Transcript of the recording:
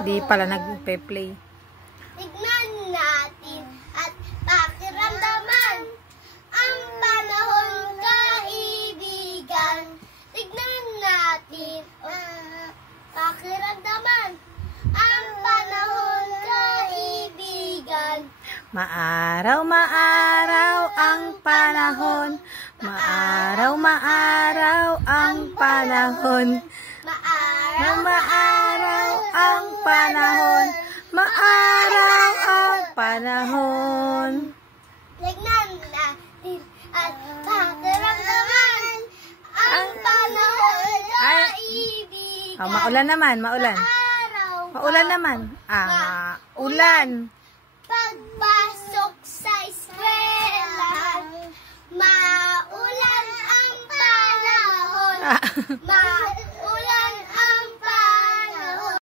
Di pala nagpe-play. Tignan natin at pakiramdaman ang panahon, kaibigan. Tignan natin pakiramdaman ang panahon, kaibigan. Maaraw, maaraw ang panahon. Maaraw, maaraw ang panahon. Maaraw, Maaraw ang panahon. Maaraw ang panahon. tignan natin at pakiramdaman ang panahon, kaibigan. Maulan naman, maulan. Maaraw, Maulan naman. Ulan. pagpasok sa eskwela, maulan ang panahon.